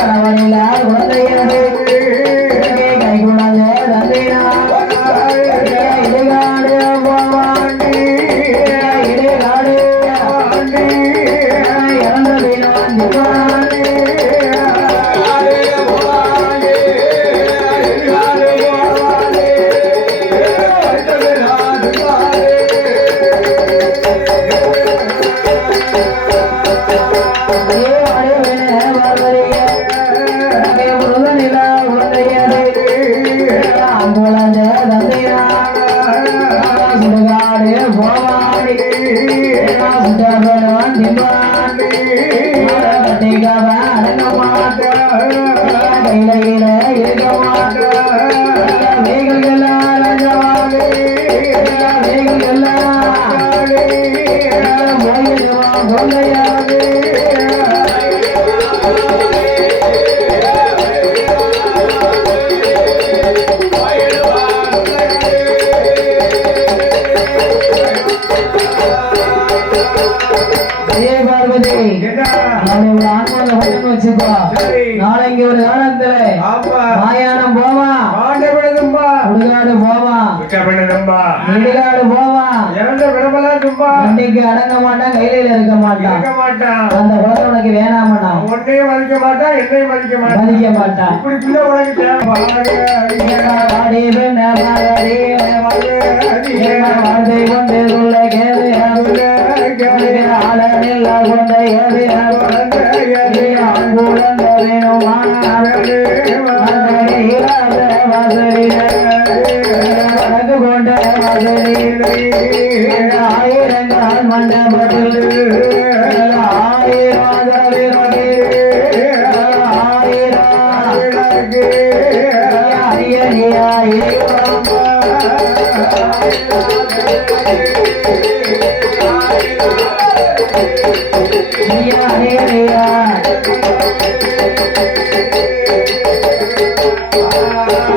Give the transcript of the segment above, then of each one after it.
கணவனில குழந்தையது 哎呀，不能那里了。மாயானம் போவா சுடுகாடு போவா இடுகாடு போவா வண்டிக்கு அடங்க மாட்டான் கையில இருக்க மாட்டான் அந்த குழந்தை உனக்கு வேணாமண்ணா மதிக்க மாட்டான் என்னையும் மதிக்க மாட்டான் மதிக்க இப்படி பிள்ளை உனக்கு தேவை ஆளனில் கொண்ட குழந்த வேணுமா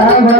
Bye.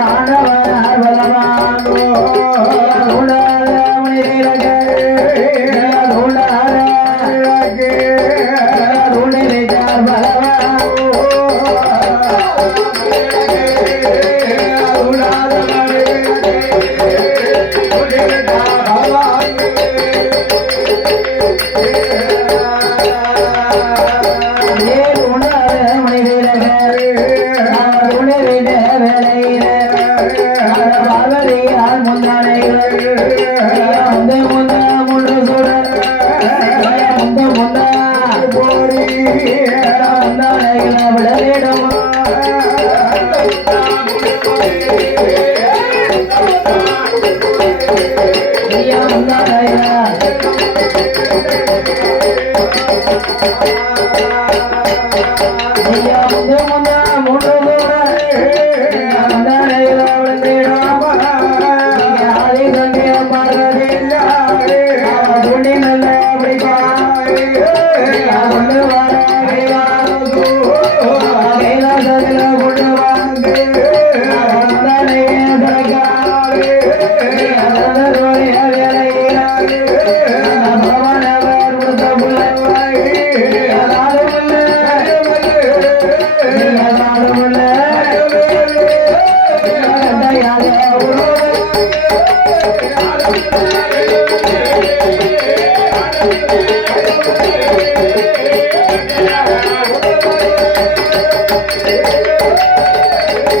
Oh ஐயா முந்தானையா ஐயா முந்த Thank you.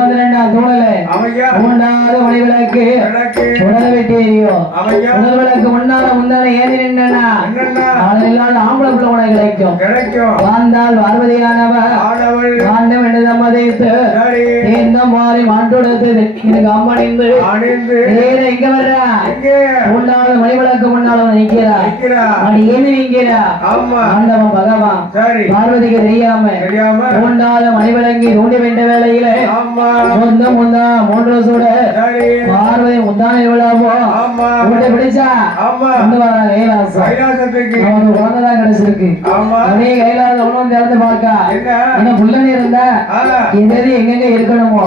விளக்கு உடலை வெட்டி எரியும் உடல் விளக்கு முன்னால முந்தான ஏறி நின்னா இல்லாத ஆம்பளை புள்ள உனக்கு கிடைக்கும். கிடைக்கும். வாழ்ந்தால் பார்வதியானவர். ஆண்டம் என்று சம்மதித்து இந்த மாதிரி மாண்டோடத்து எனக்கு ஏற இங்க வர்றா? இங்கே. மூன்றாவது மணி விளக்கு முன்னால நிக்கிறா? அப்படி ஏன்னு நிக்கிறா? ஆண்டவன் பகவான். சரி. பார்வதிக்கு தெரியாம தெரியாம. மூன்றாவது மணி விளங்கி தூண்டி வேண்ட வேலையில முந்தா மூன்று சூட முந்தானை விழாவோ ஆமா. உன்னை பிடிச்சா ஆமா. கொண்டு வர கைலாசத்துக்கு. நமக்கு குழந்தைதான் கிடைச்சிருக்கு. ஆமா. அப்படியே கைலாசம் உணவு திறந்து பார்க்கா. என்ன? புள்ளன்னு இருந்தா ஆ, எது எது எங்கெங்க இருக்கணுமோ?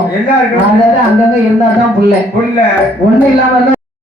அதாவது அங்கங்க இருந்தா தான் புள்ள. புள்ள. ஒண்ணு இல்லாம இருந்தா